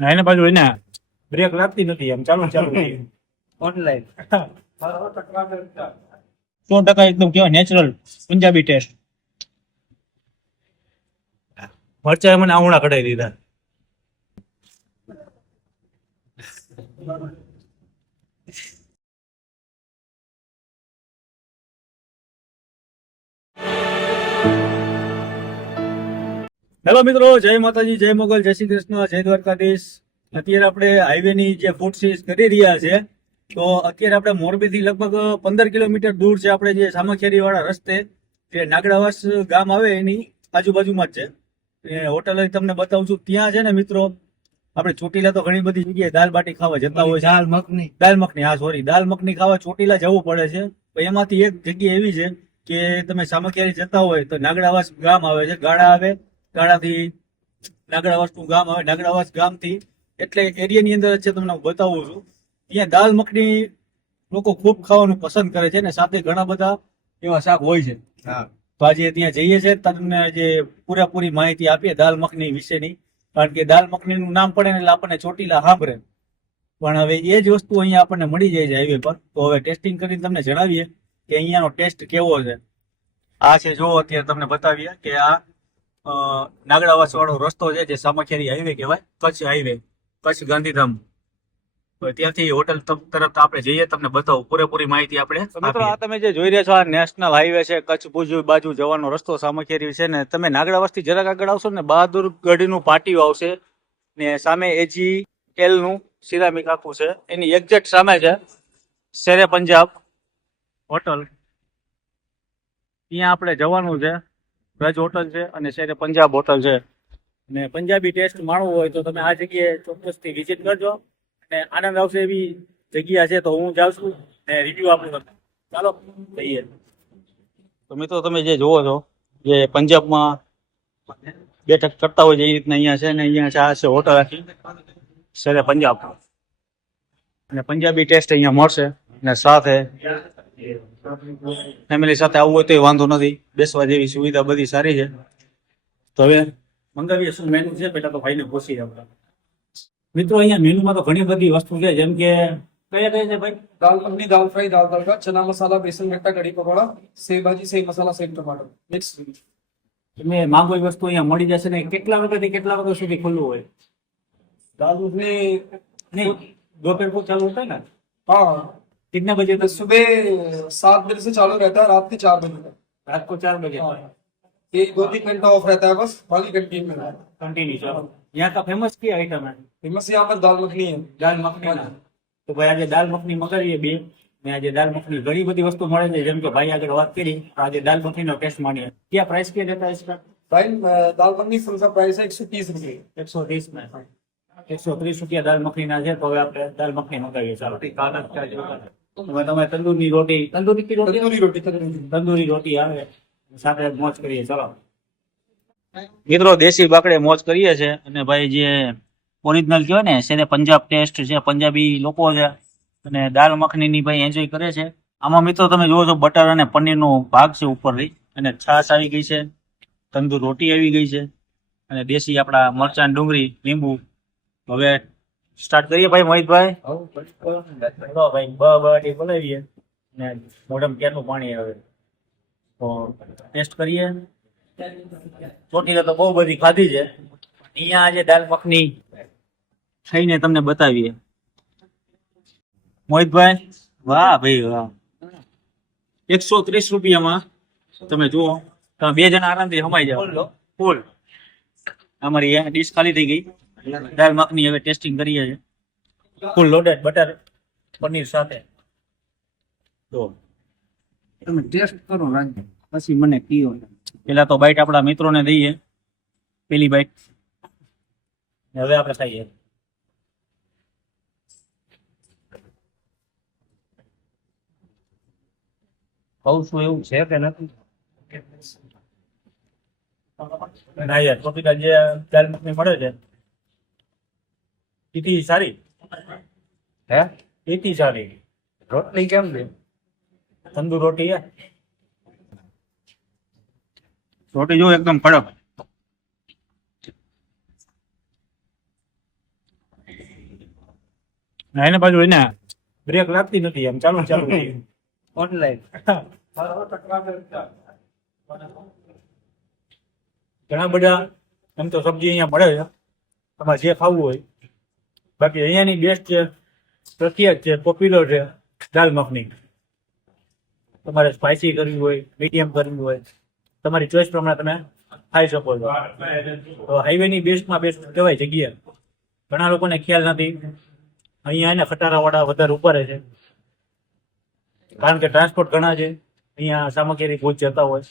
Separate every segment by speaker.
Speaker 1: ના, એને પાછું એને બ્રેક લાગતી નથી એમ. ચાલુ ચાલુ.
Speaker 2: ઓનલાઈન
Speaker 1: સો ટકા એકદમ કેવાય નેચરલ પંજાબી ટેસ્ટ મરચા મને આવણા કઢાઈ દીધા. હેલો મિત્રો જય માતાજી જય મોગલ જય શ્રી કૃષ્ણ જય દ્વારકાધીશ. અત્યારે આપણે હાઈવે ની જે ફૂડ સીઝ કરી રહ્યા છે તો અત્યારે આપણે મોરબી થી લગભગ પંદર કિલોમીટર દૂર છે આપણે જે સામખિયારી વાળા રસ્તે જે નાગડાવાસ ગામ આવે એની આજુબાજુમાં જ છે. હોટલ તમને બતાવું છું. ત્યાં છે ને મિત્રો આપણે ચોટીલા તો ઘણી બધી જગ્યાએ દાલ બાટી ખાવા જતા હોય છે.
Speaker 2: દાલ મખની.
Speaker 1: દાલ મખની હા સોરી દાલ મખની ખાવા ચોટીલા જવું પડે છે. એમાંથી એક જગ્યા એવી છે કે તમે સામખિયારી જતા હોય તો નાગડાવાસ ગામ આવે છે ગાળા આવે. ગાળાથી નાગડાવાસનું ગામ આવે નાગડાવાસ ગામથી એટલે એરિયાની અંદર છે તમને હું બતાવું છું અહીંયા દાલ મખની લોકો ખૂબ ખાવાનું પસંદ કરે છે અને સાથે ઘણા બધા એવા શાક હોય છે.
Speaker 2: હા.
Speaker 1: તો આજે ત્યાં જઈએ છે તમને જે પૂરેપૂરી માહિતી આપીએ દાલ મખની વિશેની. કારણ કે દાલ મખનીનું નામ પડે ને એટલે આપણને ચોટીલા સાંભળે. પણ હવે એ જ વસ્તુ અહીંયા આપણને મળી જાય છે હાઈવે પર. તો હવે ટેસ્ટિંગ કરીને તમને જણાવીએ કે અહીંયાનો ટેસ્ટ કેવો છે. આ છે જો અત્યારે તમને બતાવીએ કે આ નાગડાવાસ વાળો રસ્તો છે જે સામખિયારી હાઈવે કહેવાય કચ્છ હાઈવે કચ્છ ગાંધીધામ. ત્યાંથી હોટલ તરફ આપણે જઈએ તમને બતાવું પૂરેપૂરી માહિતી આપણે મિત્રો આ તમે જે જોઈ રહ્યા છો આ નેશનલ હાઈવે છે કચ્છ ભુજ બાજુ જવાનો રસ્તો સામખિયારી છે ને તમે નાગડાવાસથી જરાક આગળ આવશો ને બહાદુરગઢનું પાટિયું આવશે ને સામે એજી એલનું સિરામિક આખું છે એની એક્ઝેક્ટ સામે છે શેરે પંજાબ. હોટલ ત્યાં આપણે જવાનું છે. રજ હોટલ છે અને શેરે પંજાબ હોટલ છે. ને પંજાબી ટેસ્ટ માણવો હોય તો તમે આ જગ્યાએ ચોક્કસથી વિઝિટ કરજો. અને આનંદ આવશે એવી જગ્યા છે તો હું જાઉં છું ને રિવ્યુ આપું તમને. ચાલો જઈએ. તો મિત્રો તમે જે જુઓ છો જે પંજાબમાં બેઠક કરતા હોય છે એ રીતના અહીંયા છે ને અહીંયા છે આ છે હોટલ શેરે પંજાબ. અને પંજાબી ટેસ્ટ અહીંયા મળશે. અને સાથે ફેમિલી સાથે આવું હોય તો વાંધો નથી. બેસવા જેવી સુવિધા બધી સારી છે. તો હવે મંગાવીએ શું મેનુ છે? પેલા તો ભાઈને પૂછી આપણે. મિત્રો અહીંયા મેનુમાં તો ઘણી બધી વસ્તુ છે. જેમ કે કયા છે ભાઈ?
Speaker 3: દાલ અમની દાલ ફ્રાઈ દાલ તડકા ચના મસાલા બેસન ગટ્ટા કઢી પકોડા સેવ ભાજી મસાલા સેવ ટમાટો. મિક્સ
Speaker 1: તમે એ વસ્તુ અહીંયા મળી જશે ને કેટલા વખતથી કેટલા વખત સુધી ખુલ્લું હોય?
Speaker 3: દાલ ઉઠને
Speaker 1: નહીં દોપેર ચાલુ હોય ને?
Speaker 3: હા.
Speaker 1: कितने बजे तक
Speaker 3: सुबह सात बजे से चालू रहता है रात के चार बजे तक
Speaker 1: रात को चार बजे
Speaker 3: ये दो तीन घंटा ऑफ रहता है बस बाकी कंटिन्यू में
Speaker 1: कंटिन्यू चलो यहाँ का फेमस क्या आइटम है
Speaker 3: फेमस यहाँ पर दाल मखनी है
Speaker 1: દાલ મખની ના તો ભાઈ આજે દાલ મખની મંગાવીએ બે ને આજે દાલ મખની ઘણી બધી વસ્તુ મળે છે જેમ કે ભાઈ આગળ વાત કરી તો આજે દાલ મખનીનો ટેસ્ટ માણીએ क्या प्राइस क्या रहता है इसका
Speaker 3: भाई अ, दाल मखनी फुल का प्राइस है एक सौ तीस रुपये
Speaker 1: एक सौ तीस में एक सौ ત્રીસ રૂપિયા દાલ મખની ના છે તો હવે આપણે દાલ મખની મંગાવીએ ચાલો હવે તમે તંદૂરની રોટી તંદૂરી રોટી?
Speaker 3: રોટી
Speaker 1: તંદૂરી રોટી આવે સાથે મોજ કરીએ ચલો. મિત્રો દેશી બાકડે મોજ કરીએ છે અને ભાઈ જે ઓરિજિનલ કહેવાય ને છે પંજાબ ટેસ્ટ છે પંજાબી લોકો છે અને દાળ મખની ની ભાઈ એન્જોય કરે છે. આમાં મિત્રો તમે જોવો છો બટર અને પનીર નો ભાગ છે ઉપર રહી અને છાશ આવી ગઈ છે તંદુર રોટી આવી ગઈ છે અને દેશી આપણા મરચાં ડુંગળી લીંબુ. હવે સ્ટાર્ટ કરીએ ભાઈ મોહિતભાઈ ચલો ભાઈ બ બટી બોલાવીએ ને મોઢમ ક્યારનું પાણી આવે તો ટેસ્ટ કરીએ ચોટીલા તો બહુ બધી ખાધી છે અહીંયા આજે દાલ મખની થઈને તમને બતાવીએ મોહિતભાઈ વાહ ભાઈ વાહ એકસો ત્રીસ રૂપિયામાં તમે જુઓ તમે બે જણા આરામથી સમાઈ જાઓ ફૂલ અમારી ડીશ ખાલી થઈ ગઈ દાલ મખની હવે ટેસ્ટિંગ કરીએ છીએ. ફૂલ લોડેડ બટર પનીર સાથે. તો
Speaker 2: તમે ટેસ્ટ કરો રાખજો. પછી મને કયો.
Speaker 1: પેલા તો બાઈટ આપણા મિત્રોને દઈએ. પેલી બાઈટ હવે આપણે ખાઈએ.
Speaker 2: કઉ છું એવું છે કે નથી?
Speaker 1: ના યાર ચોકીદાર જે દાલ મખની મળે છે ઈથી સારી?
Speaker 2: હે?
Speaker 1: ઈથી સારી.
Speaker 2: રોટલી કેમ છે?
Speaker 1: તંદૂર રોટી હે? રોટી જો એકદમ કડક ના, એને બાજુ એને બ્રેક લાગતી નથી એમ. ચાલુ ચાલુ.
Speaker 2: ઓનલાઈન
Speaker 1: ઘણા બધા એમ તો સબ્જી અહીંયા મળે છે. તમારે જે ખાવું હોય બાકી અહીંયાની બેસ્ટ છે પ્રખ્યાત છે પોપ્યુલર છે દાલ મખની. તમારે સ્પાઇસી કરવી હોય મીડિયમ કરવી હોય, તમારી ચોઈસ પ્રમાણે તમે ખાઈ શકો છો. તો હાઈવેની બેસ્ટમાં બેસ્ટ કહેવાય જગ્યા. ઘણા લોકોને ખ્યાલ નથી. અહીંયા એને ખટારાવાળા વધારે ઉપર છે. કારણ કે ટ્રાન્સપોર્ટ ઘણા છે. અહીંયા સામગ્રી ભૂજ જતા હોય.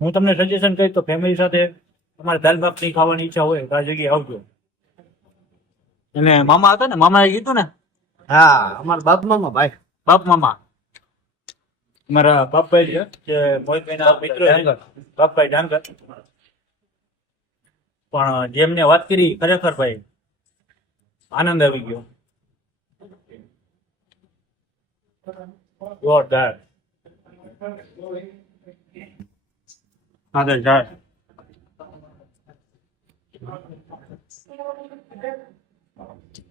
Speaker 1: હું તમને સજેશન કહીશ તો ફેમિલી સાથે તમારે દાલ ભાખરી ખાવાની ઈચ્છા હોય તો આ જગ્યાએ આવજો. અને મામા હતા ને? મામાએ કીધું ને?
Speaker 2: હા અમારા બાપ મામા ભાઈ.
Speaker 1: બાપ મામા. મારા બાપભાઈ છે કે મોહિતભાઈના મિત્ર બાપભાઈ ડાંગર. પણ જેમને વાત કરી ખરેખર ભાઈ આનંદ આવી ગયો. જોરદાર. હા જાય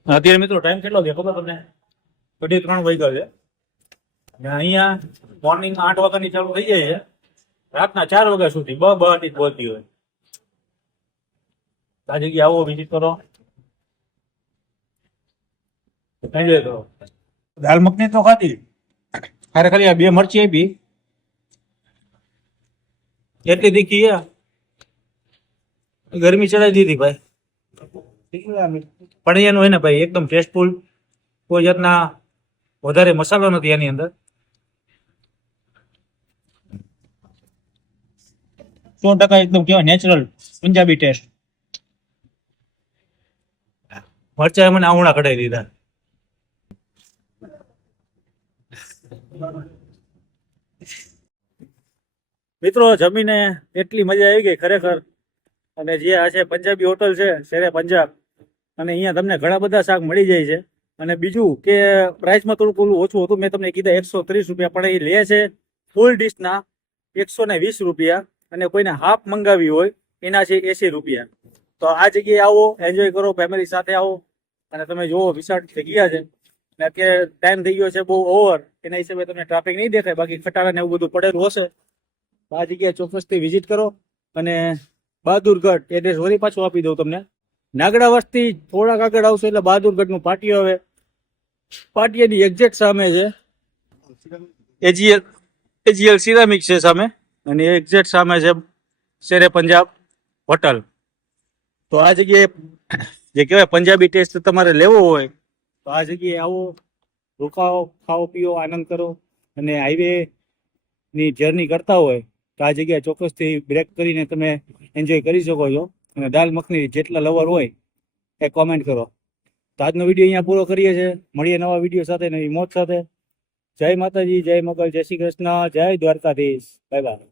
Speaker 1: અત્યારે મિત્રો ટાઈમ કેટલો છે ખબર તમને? અઢી ત્રણ વાગ્યા છે. અને અહીંયા મોર્નિંગ આઠ વાગ્યાની ચાલુ થઈ જાય છે. રાતના ચાર વાગ્યા સુધી બ બહાટી બોલતી હોય. આ જગ્યાએ આવો વિઝિટ કરો. એન્જોય કરો. દાલ મખની તો ખાધી. ખરેખર ખાલી આ બે મરચી આપી. એટલી દીખી ગરમી ચડાવી દીધી ભાઈ. પણ એનું હોય ને ભાઈ એકદમ ટેસ્ટફુલ કોઈ જાતના વધારે મસાલો નથી એની અંદર. સો ટકા એકદમ કેવાય નેચરલ પંજાબી ટેસ્ટ મરચા મને આવણા કઢાઈ દીધા. મિત્રો જમીને એટલી મજા આવી ગઈ ખરેખર. અને જે આ છે પંજાબી હોટલ છે, શેરે પંજાબ. અને અહીંયા તમને ઘણા બધા શાક મળી જાય છે. અને બીજું કે પ્રાઇસમાં થોડું ઓલું ઓછું હતું, મેં તમને કીધા એકસો ત્રીસ રૂપિયા, પણ એ લે છે ફૂલ ડીશના એકસો ને વીસ રૂપિયા. અને કોઈને હાફ મંગાવી હોય, એના છે એસી રૂપિયા. તો આ જગ્યાએ આવો એન્જોય કરો ફેમિલી સાથે આવો. અને તમે જુઓ, વિશાળ જગ્યા છે. અને અત્યારે ટાઈમ થઈ ગયો છે બહુ ઓવર એના હિસાબે તમને ટ્રાફિક નહીં દેખાય, બાકી ખટારા ને એવું બધું પડેલું હશે. તો આ જગ્યાએ ચોક્કસથી વિઝિટ કરો. અને બહાદુરગઢ એડ્રેસ વળી પાછું આપી દઉં તમને. નાગડા વસ્તી થોડાક આગળ આવશે એટલે બહાદુરગઢનું પાટી આવે. પાટિયાની એક્ઝેક્ટ સામે છે. એજીએલ એજીએલ સિરામિક છે સામે. અને એક્ઝેક્ટ સામે છે શેરે પંજાબ હોટલ. તો આ જગ્યાએ જે કહેવાય પંજાબી ટેસ્ટ તમારે લેવો હોય, તો આ જગ્યાએ આવો, રોકાવો, ખાઓ, પીઓ, આનંદ કરો. અને હાઈવે ની જર્ની કરતા હોય તો આ જગ્યાએ ચોક્કસથી બ્રેક કરીને તમે એન્જોય કરી શકો છો. અને દાલ મખની જેટલા લવર હોય એ કોમેન્ટ કરો. તો આજનો વીડિયો અહીંયા પૂરો કરીએ છીએ. મળીએ નવા વીડિયો સાથે નવી મોત સાથે. જય માતાજી, જય મોગલ, જય શ્રી કૃષ્ણ, જય દ્વારકાધીશ. Bye bye